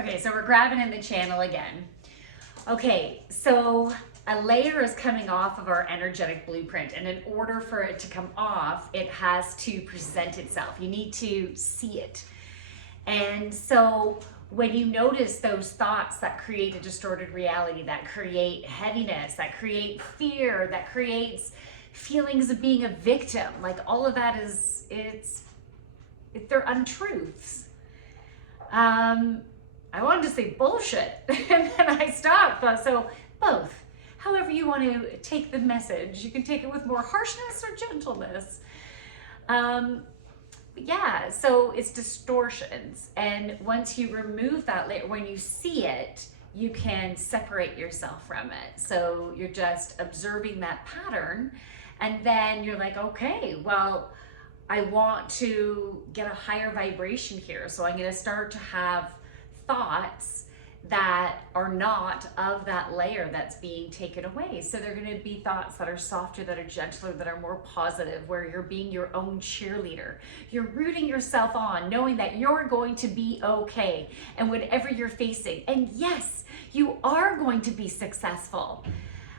Okay, so we're grabbing in the channel again. Okay, so a layer is coming off of our energetic blueprint, and in order for it to come off, it has to present itself. You need to see it. And so when you notice those thoughts that create a distorted reality, that create heaviness, that create fear, that creates feelings of being a victim, like all of that they're untruths. I wanted to say bullshit, and then I stopped. So both. However you want to take the message, you can take it with more harshness or gentleness. Yeah, so it's distortions. And once you remove that layer, when you see it, you can separate yourself from it. So you're just observing that pattern, and then you're like, okay, well, I want to get a higher vibration here. So I'm going to start to have thoughts that are not of that layer that's being taken away. So they're going to be thoughts that are softer, that are gentler, that are more positive, where you're being your own cheerleader. You're rooting yourself on, knowing that you're going to be okay and whatever you're facing. And yes, you are going to be successful.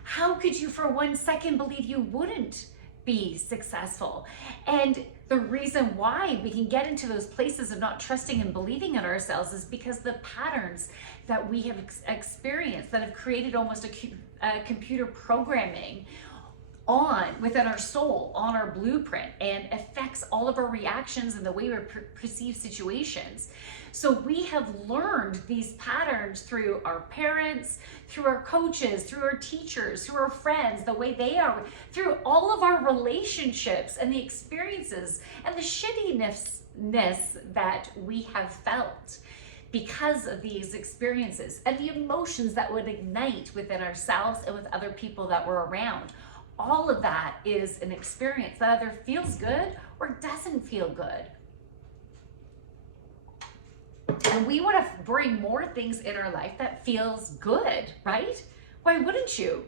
How could you for 1 second believe you wouldn't be successful? And the reason why we can get into those places of not trusting and believing in ourselves is because the patterns that we have experienced that have created almost a computer programming within our soul, on our blueprint, and affects all of our reactions and the way we perceive situations. So we have learned these patterns through our parents, through our coaches, through our teachers, through our friends, the way they are, through all of our relationships and the experiences and the shittiness that we have felt because of these experiences and the emotions that would ignite within ourselves and with other people that were around. All of that is an experience that either feels good or doesn't feel good. And we want to bring more things in our life that feels good, right? Why wouldn't you?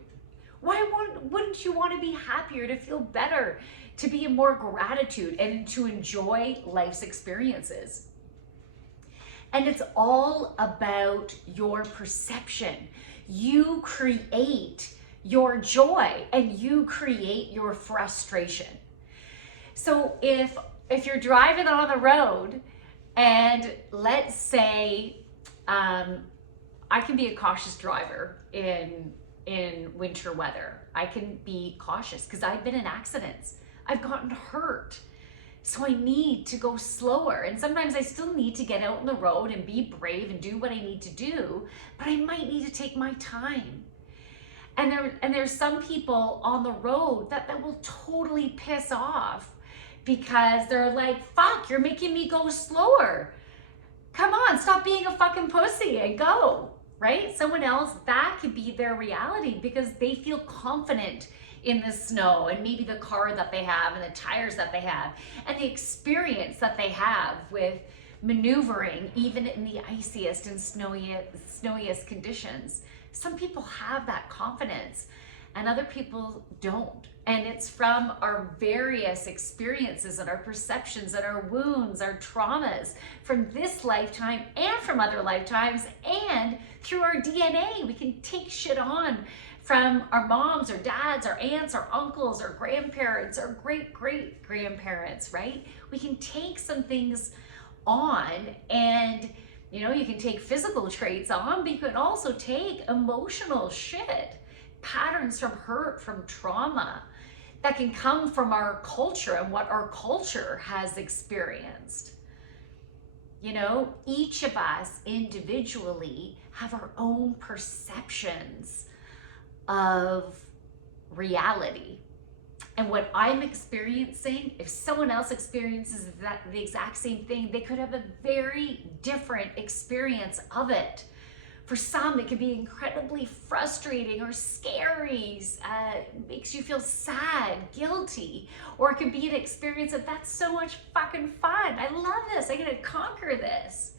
Why wouldn't you want to be happier, to feel better, to be in more gratitude and to enjoy life's experiences? And it's all about your perception. You create your joy and you create your frustration. So if you're driving on the road, and let's say I can be a cautious driver in winter weather. I can be cautious because I've been in accidents. I've gotten hurt. So I need to go slower. And sometimes I still need to get out on the road and be brave and do what I need to do, but I might need to take my time. And there's some people on the road that will totally piss off because they're like, fuck, you're making me go slower. Come on, stop being a fucking pussy and go, right? Someone else, that could be their reality because they feel confident in the snow and maybe the car that they have and the tires that they have and the experience that they have with maneuvering even in the iciest and snowiest conditions. Some people have that confidence and other people don't. And it's from our various experiences and our perceptions and our wounds, our traumas from this lifetime and from other lifetimes, and through our DNA. We can take shit on from our moms or dads, our aunts, our uncles, our grandparents, our great-great-grandparents, right? We can take some things on, and you can take physical traits on, but you can also take emotional shit, patterns from hurt, from trauma that can come from our culture and what our culture has experienced. Each of us individually have our own perceptions of reality. And what I'm experiencing, if someone else experiences the exact same thing, they could have a very different experience of it. For some, it can be incredibly frustrating or scary, makes you feel sad, guilty, or it could be an experience of that's so much fucking fun. I love this. I'm gonna conquer this.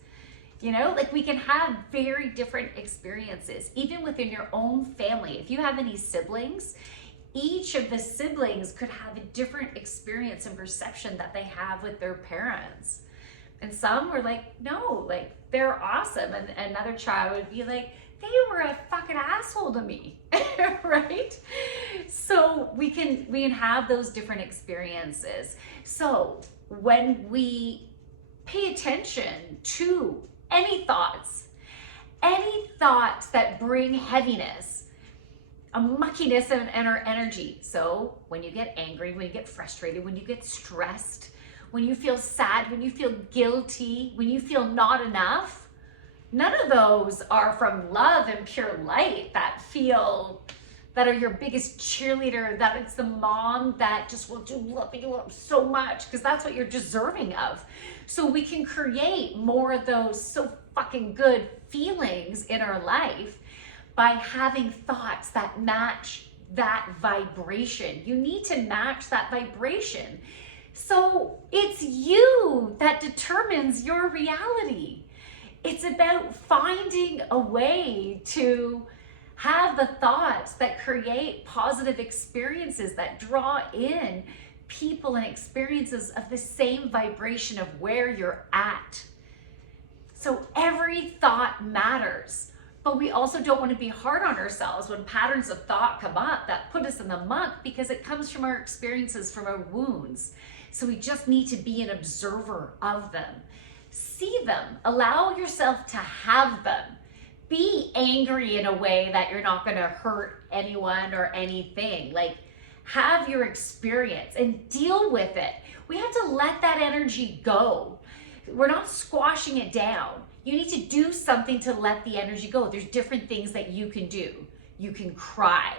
Like we can have very different experiences, even within your own family. If you have any siblings, each of the siblings could have a different experience and perception that they have with their parents. And some were like, no, like they're awesome. And another child would be like, they were a fucking asshole to me, right? So we can have those different experiences. So when we pay attention to any thoughts that bring heaviness, a muckiness in our energy. So when you get angry, when you get frustrated, when you get stressed, when you feel sad, when you feel guilty, when you feel not enough, none of those are from love and pure light that are your biggest cheerleader, that it's the mom that just wants to love you up so much because that's what you're deserving of. So we can create more of those so fucking good feelings in our life by having thoughts that match that vibration. You need to match that vibration. So it's you that determines your reality. It's about finding a way to have the thoughts that create positive experiences, that draw in people and experiences of the same vibration of where you're at. So every thought matters, but we also don't want to be hard on ourselves when patterns of thought come up that put us in the muck, because it comes from our experiences, from our wounds. So we just need to be an observer of them. See them, allow yourself to have them. Be angry in a way that you're not going to hurt anyone or anything. Like, have your experience and deal with it. We have to let that energy go. We're not squashing it down. You need to do something to let the energy go. There's different things that you can do. You can cry.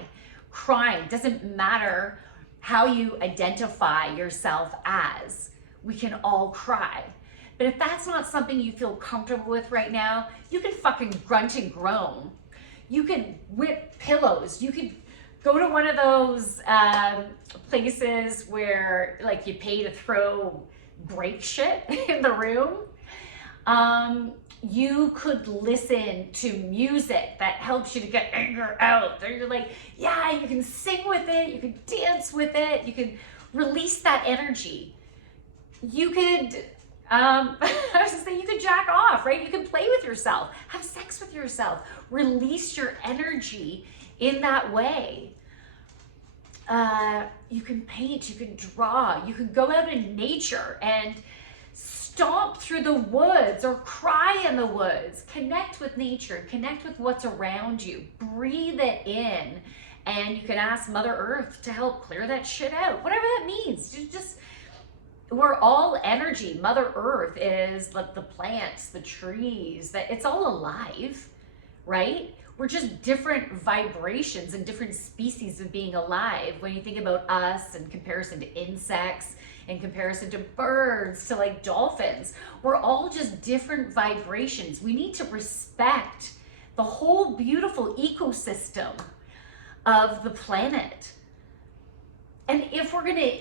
Crying doesn't matter how you identify yourself as. We can all cry. But if that's not something you feel comfortable with right now, you can fucking grunt and groan. You can whip pillows. You could go to one of those places where like you pay to throw break shit in the room. You could listen to music that helps you to get anger out. Or you're like, yeah, you can sing with it. You can dance with it. You can release that energy. You could... I was gonna say, you could jack off, right? You can play with yourself, have sex with yourself, release your energy in that way. You can paint, you can draw, you can go out in nature and stomp through the woods or cry in the woods. Connect with nature, connect with what's around you, breathe it in, and you can ask Mother Earth to help clear that shit out, whatever that means. We're all energy. Mother Earth is like the plants, the trees, that it's all alive, right? We're just different vibrations and different species of being alive. When you think about us in comparison to insects, in comparison to birds, to like dolphins, we're all just different vibrations. We need to respect the whole beautiful ecosystem of the planet. And if we're gonna,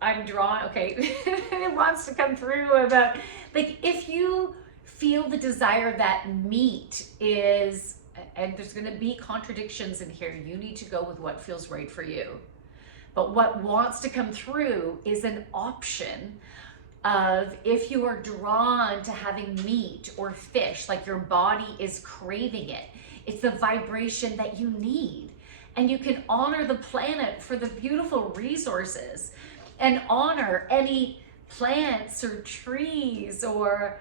I'm drawn, okay, it wants to come through about, like, if you feel the desire that meat is, and there's gonna be contradictions in here, you need to go with what feels right for you. But what wants to come through is an option of, if you are drawn to having meat or fish, like your body is craving it, it's the vibration that you need. And you can honor the planet for the beautiful resources, and honor any plants or trees or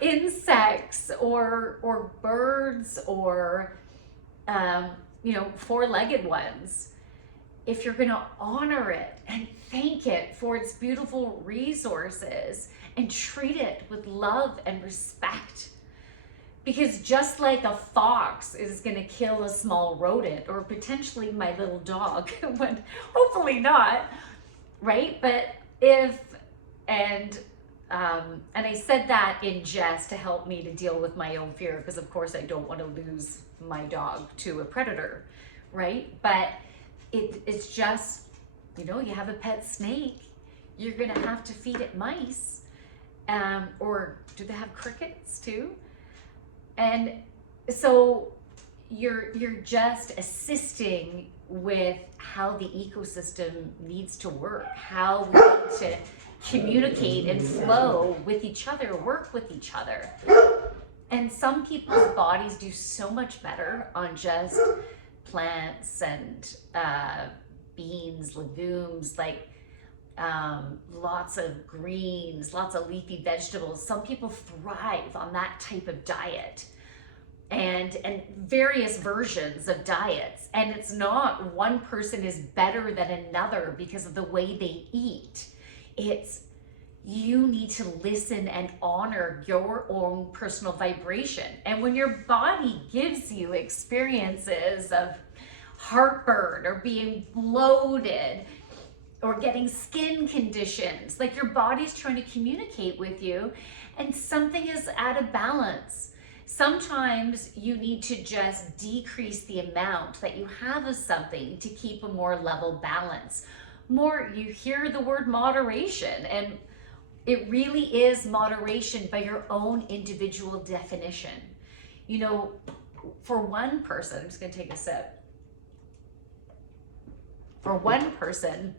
insects or birds or four-legged ones. If you're gonna honor it and thank it for its beautiful resources and treat it with love and respect. Because just like a fox is gonna kill a small rodent, or potentially my little dog, but hopefully not, right? But and I said that in jest to help me to deal with my own fear, because of course I don't want to lose my dog to a predator, right? But it's just, you have a pet snake, you're gonna have to feed it mice, or do they have crickets too? And so you're just assisting with how the ecosystem needs to work, how we need to communicate and flow with each other, work with each other. And some people's bodies do so much better on just plants and beans, legumes, like lots of greens, lots of leafy vegetables. Some people thrive on that type of diet, and various versions of diets. And it's not one person is better than another because of the way they eat. It's you need to listen and honor your own personal vibration. And when your body gives you experiences of heartburn or being bloated or getting skin conditions, like your body's trying to communicate with you and something is out of balance. Sometimes you need to just decrease the amount that you have of something to keep a more level balance. You hear the word moderation, and it really is moderation by your own individual definition. You know, for one person, I'm just gonna take a sip. For one person,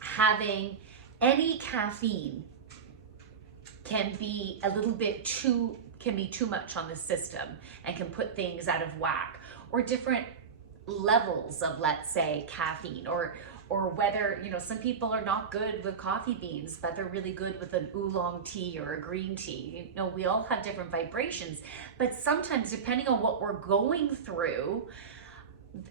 having any caffeine can be too much on the system and can put things out of whack, or different levels of, let's say, caffeine, or whether, you know, some people are not good with coffee beans, but they're really good with an oolong tea or a green tea. You know, we all have different vibrations, but sometimes depending on what we're going through,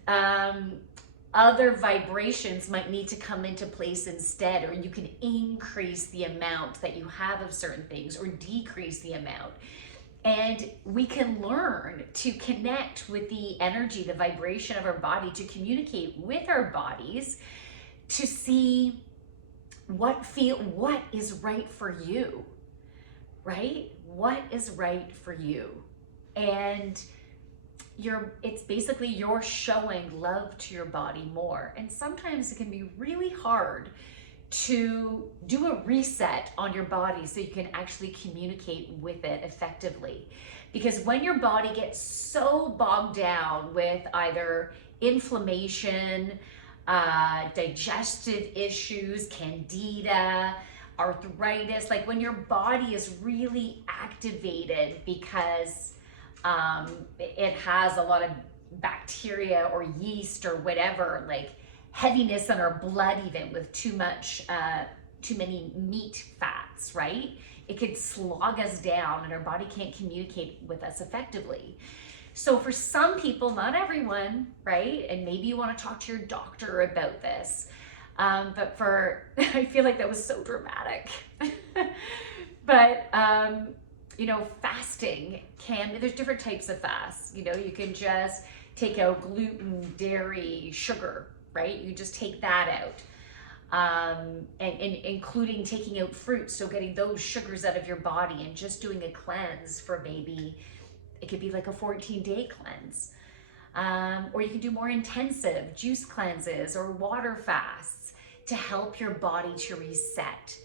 other vibrations might need to come into place instead, or you can increase the amount that you have of certain things or decrease the amount. And we can learn to connect with the energy, the vibration of our body, to communicate with our bodies, to see what is right for you, right? What is right for you? And it's basically you're showing love to your body more. And sometimes it can be really hard to do a reset on your body so you can actually communicate with it effectively. Because when your body gets so bogged down with either inflammation, digestive issues, candida, arthritis, like when your body is really activated because it has a lot of bacteria or yeast or whatever, like heaviness in our blood, even with too many meat fats, right? It could slog us down and our body can't communicate with us effectively. So for some people, not everyone, right? And maybe you want to talk to your doctor about this. But I feel like that was so dramatic. But, you know, fasting there's different types of fasts. You know, you can just take out gluten, dairy, sugar, right? You just take that out. And including taking out fruits, so getting those sugars out of your body and just doing a cleanse for maybe, it could be like a 14-day cleanse. Or you can do more intensive juice cleanses or water fasts to help your body to reset.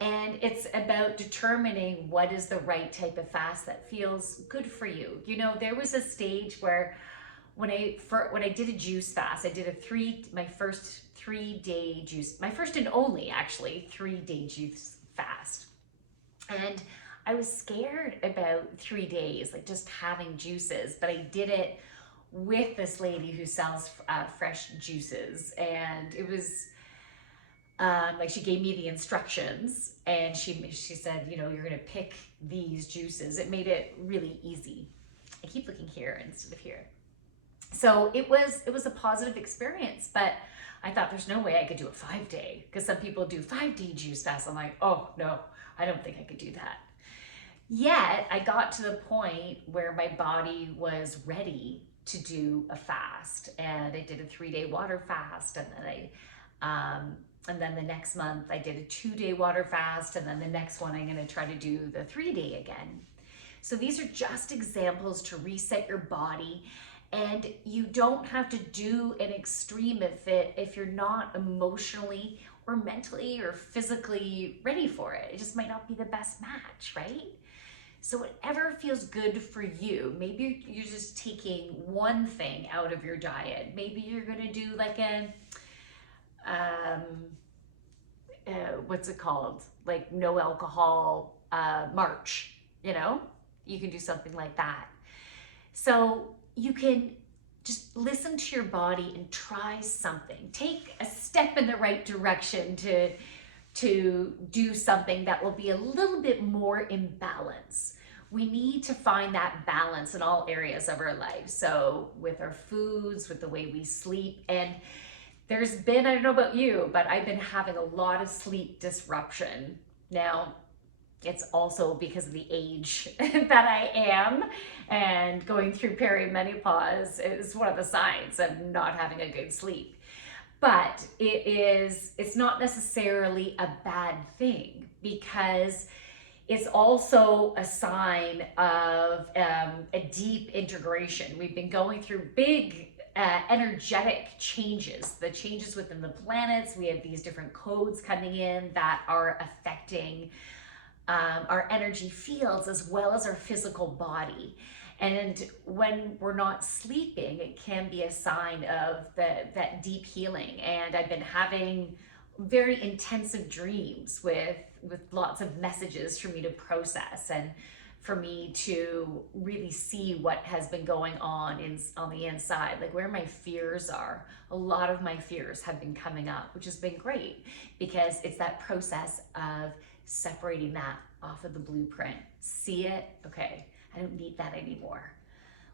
And it's about determining what is the right type of fast that feels good for you. You know, there was a stage where when I did a juice fast, I did my first 3-day juice, my first and only actually 3-day juice fast. And I was scared about 3 days, like just having juices, but I did it with this lady who sells fresh juices. And it was like, she gave me the instructions and she said, you know, you're gonna pick these juices. It made it really easy. I keep looking here instead of here. So it was a positive experience, but I thought there's no way I could do a 5-day, because some people do 5-day juice fast. I'm like, oh no, I don't think I could do that. Yet I got to the point where my body was ready to do a fast, and I did a 3-day water fast, and then the next month I did a 2-day water fast, and then the next one I'm going to try to do the 3-day again. So these are just examples to reset your body. And you don't have to do an extreme of it if you're not emotionally or mentally or physically ready for it. It just might not be the best match, right? So whatever feels good for you. Maybe you're just taking one thing out of your diet. Maybe you're gonna do like what's it called? Like no alcohol march, you know? You can do something like that. So you can just listen to your body and try something. Take a step in the right direction to do something that will be a little bit more in balance. We need to find that balance in all areas of our life. So with our foods, with the way we sleep, and there's been, I don't know about you, but I've been having a lot of sleep disruption. Now, it's also because of the age that I am, and going through perimenopause is one of the signs of not having a good sleep. But it's not necessarily a bad thing, because it's also a sign of a deep integration. We've been going through big energetic changes, the changes within the planets. We have these different codes coming in that are affecting our energy fields as well as our physical body. And when we're not sleeping, it can be a sign of that deep healing. And I've been having very intensive dreams with lots of messages for me to process, and for me to really see what has been going on the inside, like where my fears are. A lot of my fears have been coming up, which has been great, because it's that process of separating that off of the blueprint. See it? Okay, I don't need that anymore.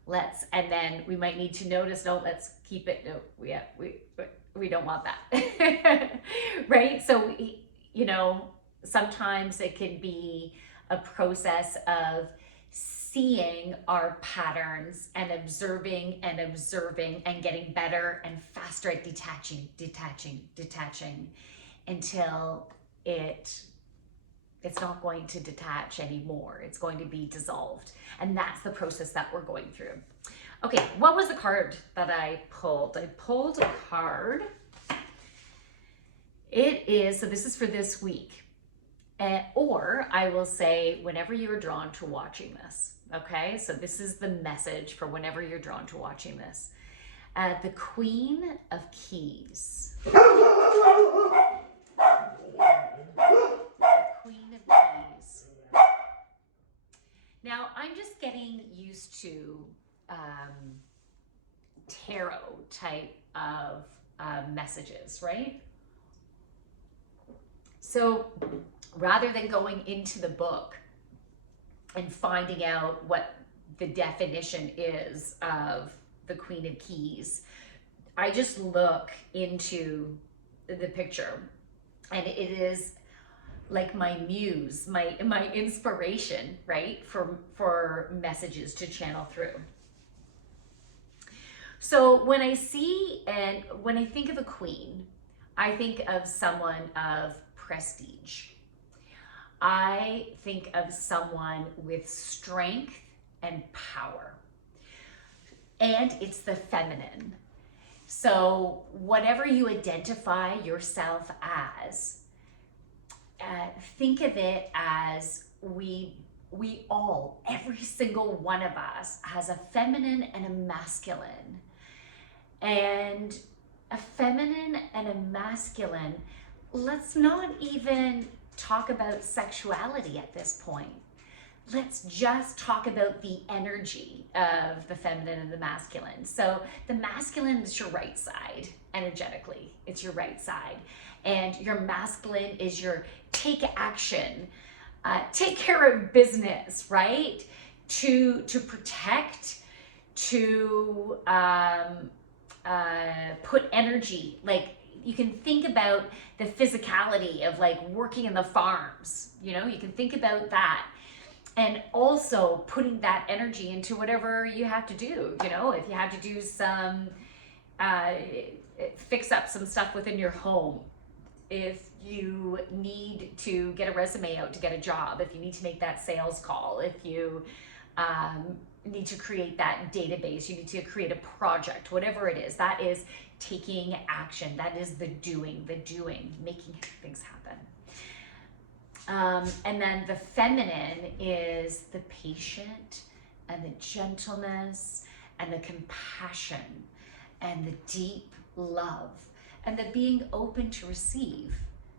And then we might need to notice, no, let's keep it. No, we don't want that. Right? So, you know, sometimes it can be a process of seeing our patterns and observing and getting better and faster at detaching until it's not going to detach anymore. It's going to be dissolved. And that's the process that we're going through. Okay, what was the card that I pulled? I pulled a card. So this is for this week. Or I will say, whenever you are drawn to watching this. Okay, so this is the message for whenever you're drawn to watching this. The Queen of Keys. Queen of Keys. Now, I'm just getting used to tarot type of messages, right? So rather than going into the book and finding out what the definition is of the Queen of Keys, I just look into the picture, and it is like my muse, my inspiration, right, for messages to channel through. So when I think of a queen, I think of someone of prestige. I think of someone with strength and power. And it's the feminine. So whatever you identify yourself as, think of it as we all, every single one of us, has a feminine and a masculine. And a feminine and a masculine, let's not even talk about sexuality at this point. Let's just talk about the energy of the feminine and the masculine. So the masculine is your right side, energetically. It's your right side. And your masculine is your take action, take care of business, right? To protect, to put energy, like you can think about the physicality of like working in the farms, you know, you can think about that. And also putting that energy into whatever you have to do, you know, if you have to do some, fix up some stuff within your home, if you need to get a resume out to get a job, if you need to make that sales call, if you need to create that database, you need to create a project, whatever it is, that is taking action. That is the doing, making things happen. And then the feminine is the patient and the gentleness and the compassion and the deep love and the being open to receive.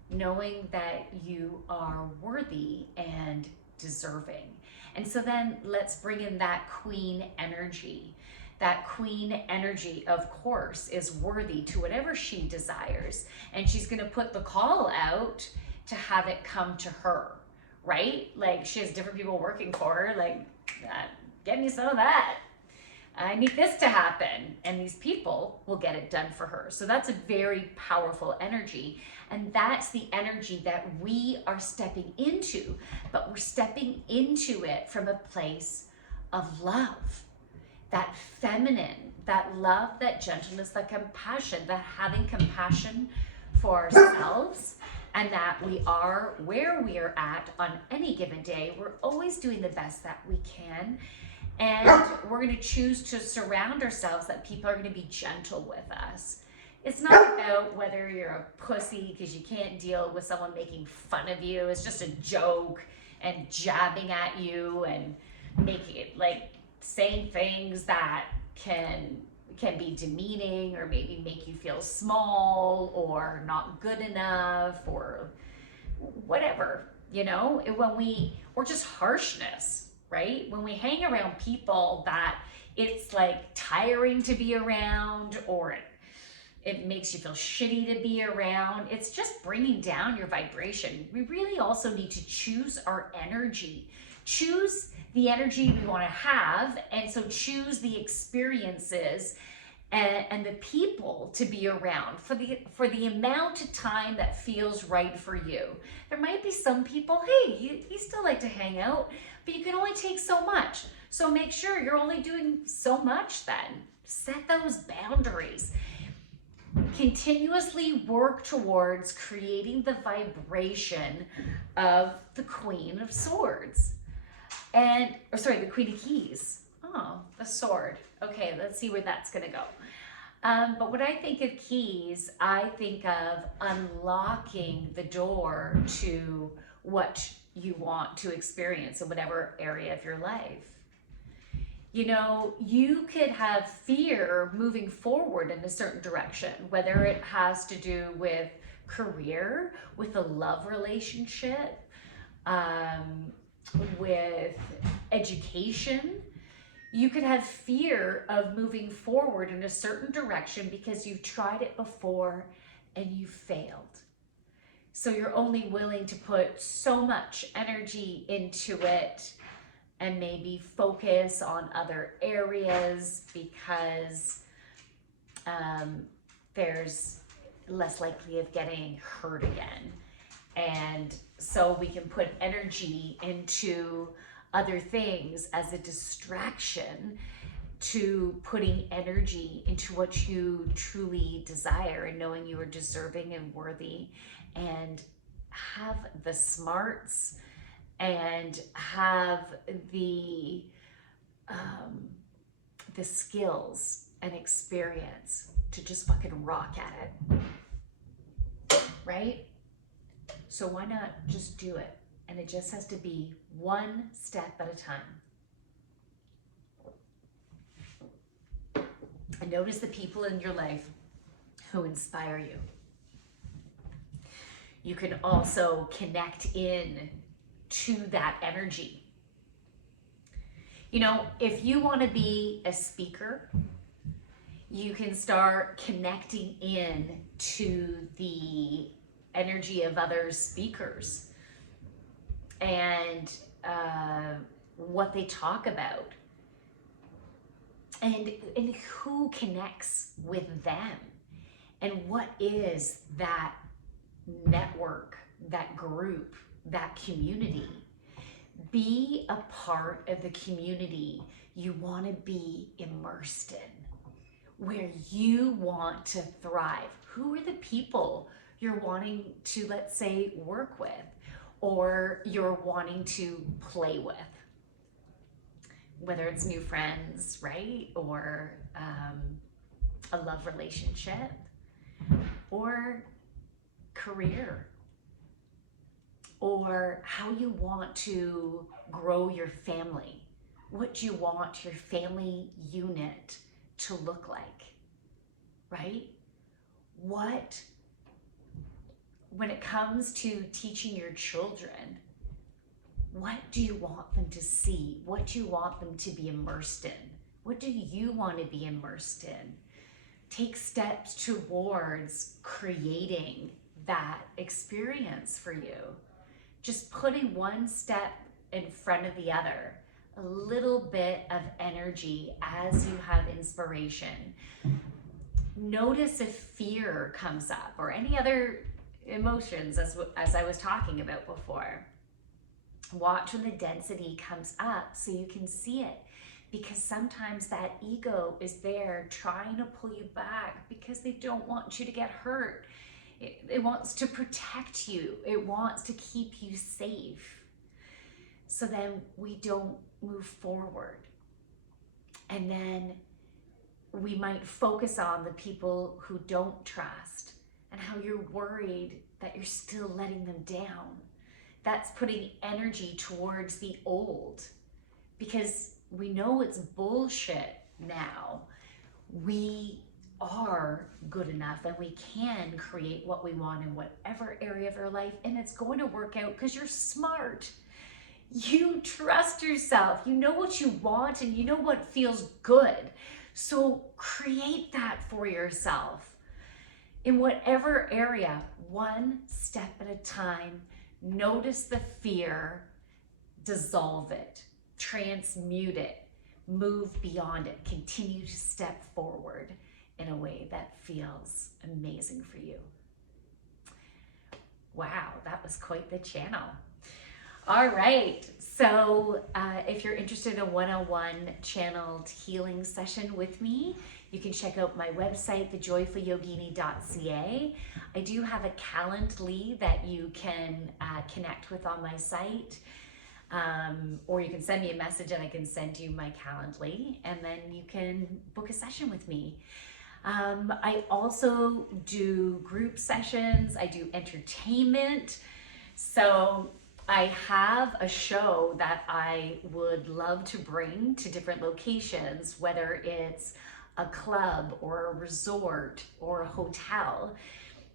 knowing that you are worthy and deserving. And so then let's bring in that queen energy. That queen energy, of course, is worthy to whatever she desires. And she's going to put the call out to have it come to her, right? Like she has different people working for her, like, get me some of that. I need this to happen. And these people will get it done for her. So that's a very powerful energy. And that's the energy that we are stepping into. But we're stepping into it from a place of love. That feminine, that love, that gentleness, that compassion, that having compassion for ourselves, and that we are where we are at on any given day. We're always doing the best that we can. And we're going to choose to surround ourselves that people are going to be gentle with us. It's not about whether you're a pussy because you can't deal with someone making fun of you. It's just a joke and jabbing at you and making it like saying things that can be demeaning or maybe make you feel small or not good enough or whatever, you know, or just harshness, right? When we hang around people that it's like tiring to be around or it makes you feel shitty to be around, it's just bringing down your vibration. We really also need to choose our energy, choose the energy we want to have, and so choose the experiences and the people to be around for the amount of time that feels right for you. There might be some people, hey, you still like to hang out, but you can only take so much. So make sure you're only doing so much then. Set those boundaries. Continuously work towards creating the vibration of the Queen of Swords. The Queen of Keys. Oh, the sword. Okay, let's see where that's gonna go. But when I think of keys, I think of unlocking the door to what you want to experience in whatever area of your life. You know, you could have fear moving forward in a certain direction, whether it has to do with career, with a love relationship, with education. You could have fear of moving forward in a certain direction because you've tried it before and you failed. So you're only willing to put so much energy into it and maybe focus on other areas because there's less likely of getting hurt again. And so we can put energy into other things as a distraction to putting energy into what you truly desire and knowing you are deserving and worthy and have the smarts and have the skills and experience to just fucking rock at it, right? So why not just do it? And it just has to be one step at a time. And notice the people in your life who inspire you. You can also connect in to that energy. You know, if you want to be a speaker, you can start connecting in to the energy of other speakers and what they talk about and who connects with them and what is that network, that group, that community. Be a part of the community you want to be immersed in, where you want to thrive. Who are the people you're wanting to, let's say, work with or you're wanting to play with? Whether it's new friends, right? Or a love relationship or career, or how you want to grow your family. What do you want your family unit to look like, right? What when it comes to teaching your children, what do you want them to see? What do you want them to be immersed in? What do you want to be immersed in? Take steps towards creating that experience for you. Just putting one step in front of the other, a little bit of energy as you have inspiration. Notice if fear comes up or any other emotions as I was talking about before. Watch when the density comes up so you can see it, because sometimes that ego is there trying to pull you back because they don't want you to get hurt. It wants to protect you. It wants to keep you safe. So then we don't move forward. And then we might focus on the people who don't trust and how you're worried that you're still letting them down. That's putting energy towards the old, because we know it's bullshit now. We are good enough and we can create what we want in whatever area of our life, and it's going to work out because you're smart. You trust yourself. You know what you want and you know what feels good. So create that for yourself in whatever area, one step at a time. Notice the fear, dissolve it, transmute it, move beyond it, continue to step forward in a way that feels amazing for you. Wow, that was quite the channel. All right, so if you're interested in a one-on-one channeled healing session with me, you can check out my website, thejoyfulyogini.ca. I do have a Calendly that you can connect with on my site, or you can send me a message and I can send you my Calendly, and then you can book a session with me. I also do group sessions. I do entertainment. So I have a show that I would love to bring to different locations, whether it's a club or a resort or a hotel.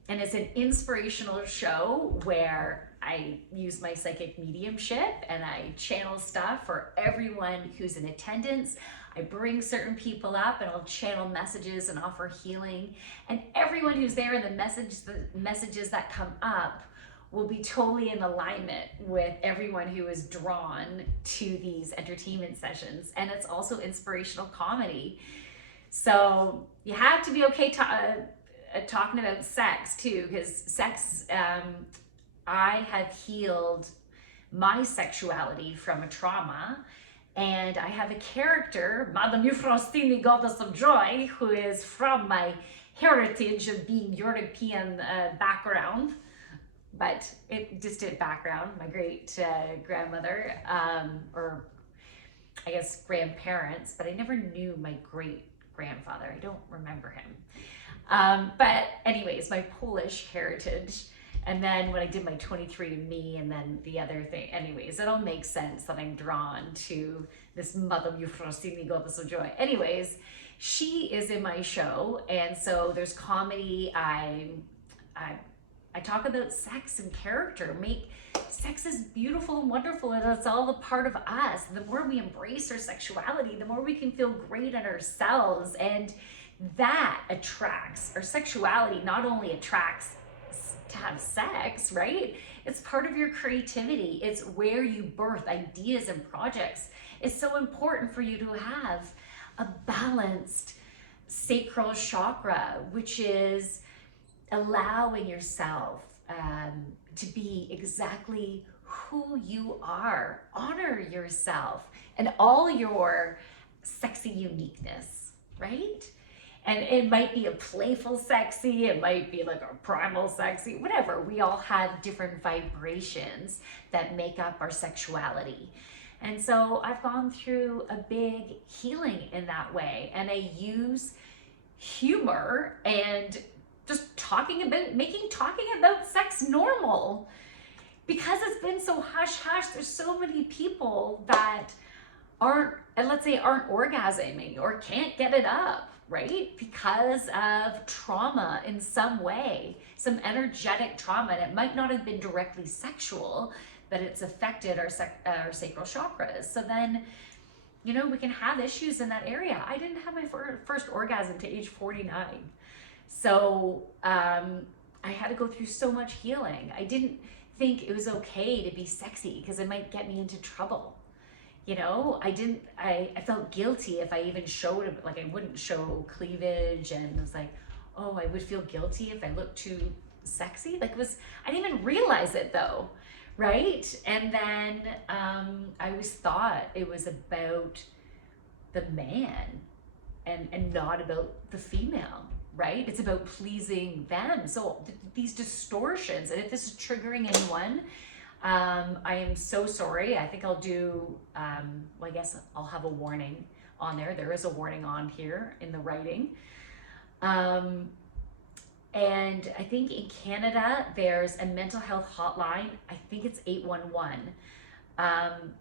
And it's an inspirational show where I use my psychic mediumship and I channel stuff for everyone who's in attendance. I bring certain people up and I'll channel messages and offer healing. And everyone who's there in the messages that come up will be totally in alignment with everyone who is drawn to these entertainment sessions. And it's also inspirational comedy. So you have to be okay talking about sex too, because sex, I have healed my sexuality from a trauma, and I have a character, Madame Euphrosyne, Goddess of Joy, who is from my heritage of being European background, but distant background, my great grandmother, or I guess grandparents, but I never knew my great grandfather. I don't remember him. But anyways, my Polish heritage. And then when I did my 23andMe and then the other thing, anyways, it all makes sense that I'm drawn to this Madame Euphrosyne, Goddess of Joy. Anyways, she is in my show. And so there's comedy. I talk about sex and character. Sex is beautiful and wonderful, and it's all a part of us. The more we embrace our sexuality, the more we can feel great in ourselves. And that attracts, our sexuality not only attracts to have sex, right? It's part of your creativity. It's where you birth ideas and projects. It's so important for you to have a balanced sacral chakra, which is allowing yourself to be exactly who you are. Honor yourself and all your sexy uniqueness, right? And it might be a playful sexy, it might be like a primal sexy, whatever. We all have different vibrations that make up our sexuality. And so I've gone through a big healing in that way. And I use humor and just talking about sex normal. Because it's been so hush-hush, there's so many people that aren't orgasming or can't get it up. right? Because of trauma in some way, some energetic trauma. And it might not have been directly sexual, but it's affected our sacral chakras. So then, you know, we can have issues in that area. I didn't have my first orgasm to age 49. So I had to go through so much healing. I didn't think it was okay to be sexy because it might get me into trouble. You know, I felt guilty if I even showed it. Like, I wouldn't show cleavage, and it was like, oh, I would feel guilty if I looked too sexy. Like, I didn't even realize it though, right? And then I always thought it was about the man and not about the female, right? It's about pleasing them. So these distortions, and if this is triggering anyone, I am so sorry. I think I'll do, well, I guess I'll have a warning on there. There is a warning on here in the writing. And I think in Canada, there's a mental health hotline. I think it's 811.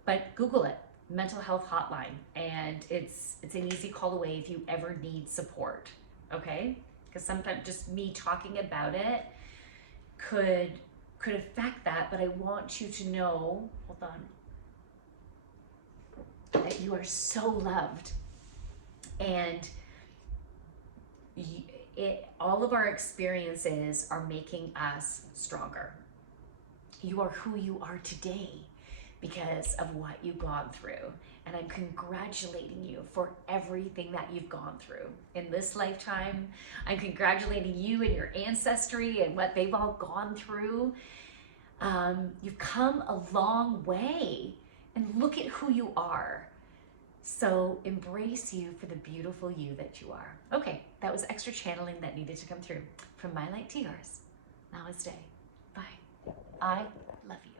But Google it, mental health hotline. And it's an easy call away if you ever need support, okay? Because sometimes just me talking about it could affect that, but I want you to know, hold on, that you are so loved, and all of our experiences are making us stronger. You are who you are today because of what you've gone through, and I'm congratulating you for everything that you've gone through in this lifetime. I'm congratulating you and your ancestry and what they've all gone through. You've come a long way, and look at who you are. So embrace you for the beautiful you that you are. Okay, that was extra channeling that needed to come through. From my light to yours. Namaste. Bye. I love you.